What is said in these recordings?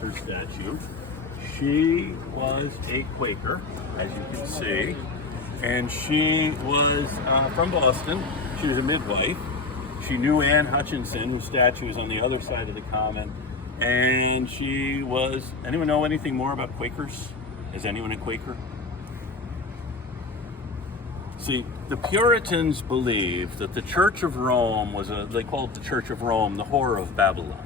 There's her statue. She was a Quaker, as you can see, and she was from Boston. She was a midwife. She knew Anne Hutchinson, whose statue is on the other side of the common, and she was, anyone know anything more about Quakers? Is anyone a Quaker? See, the Puritans believed that the Church of Rome they called the Church of Rome the whore of Babylon.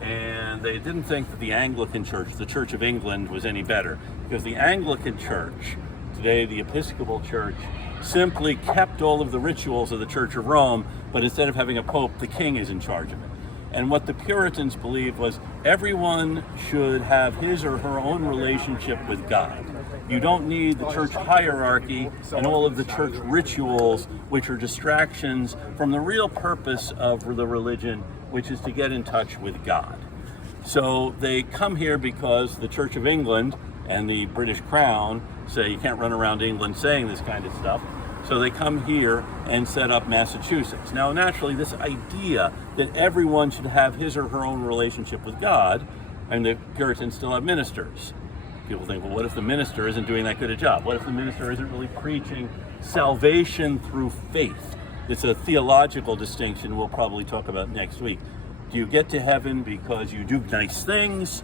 And they didn't think that the Anglican Church, the Church of England, was any better, because the Anglican Church, today the Episcopal Church, simply kept all of the rituals of the Church of Rome, but instead of having a pope, the king is in charge of it. And what the Puritans believed was everyone should have his or her own relationship with God. You don't need the church hierarchy and all of the church rituals, which are distractions from the real purpose of the religion, which is to get in touch with God. So they come here because the Church of England and the British Crown say you can't run around England saying this kind of stuff. So they come here and set up Massachusetts. Now, naturally, this idea that everyone should have his or her own relationship with God, and the Puritans still have ministers. People think, well, what if the minister isn't doing that good a job? What if the minister isn't really preaching salvation through faith? It's a theological distinction we'll probably talk about next week. Do you get to heaven because you do nice things?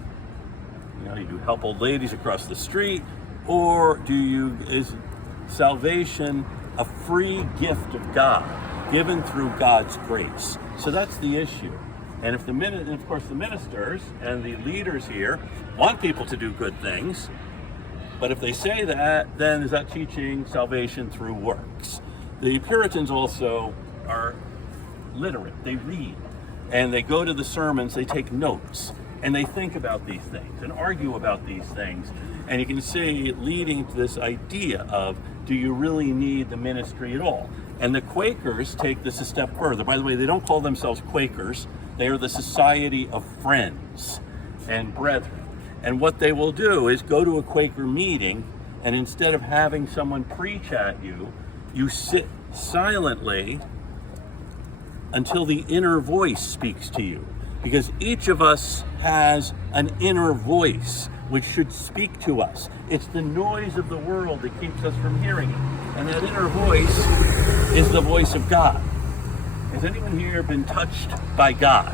You do help old ladies across the street, or is salvation a free gift of God given through God's grace? So that's the issue. And of course the ministers and the leaders here want people to do good things, but if they say that, then is that teaching salvation through works? The Puritans also are literate. They read, and they go to the sermons, they take notes, and they think about these things and argue about these things. And you can see it leading to this idea of, do you really need the ministry at all? And the Quakers take this a step further. By the way, they don't call themselves Quakers. They are the Society of Friends and Brethren. And what they will do is go to a Quaker meeting, and instead of having someone preach at you, you sit silently until the inner voice speaks to you. Because each of us has an inner voice which should speak to us. It's the noise of the world that keeps us from hearing it. And that inner voice is the voice of God. Has anyone here been touched by God?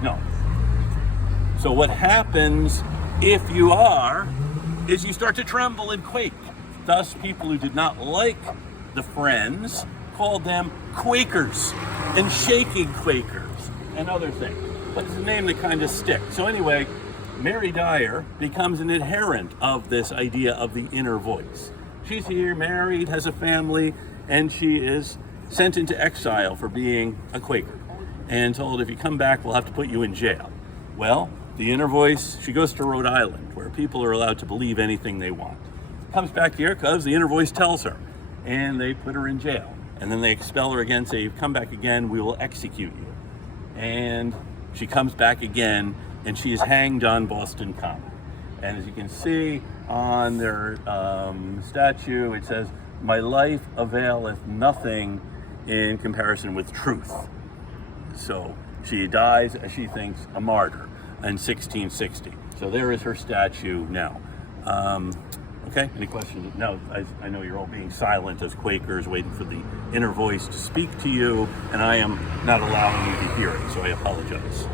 No. So what happens if you are, is you start to tremble and quake. Thus, people who did not like the Friends called them Quakers and shaking Quakers and other things. But it's a name that kind of sticks. So anyway, Mary Dyer becomes an adherent of this idea of the inner voice. She's here, married, has a family, and she is sent into exile for being a Quaker and told, if you come back, we'll have to put you in jail. Well, the inner voice, she goes to Rhode Island, where people are allowed to believe anything they want. Comes back here because the inner voice tells her, and they put her in jail. And then they expel her again, say, come back again, we will execute you. And she comes back again, and she is hanged on Boston Common. And as you can see on their statue, it says, my life availeth nothing in comparison with truth. So she dies, as she thinks, a martyr in 1660. So there is her statue now. Okay, any questions? No, I know you're all being silent as Quakers, waiting for the inner voice to speak to you, and I am not allowing you to hear it, so I apologize.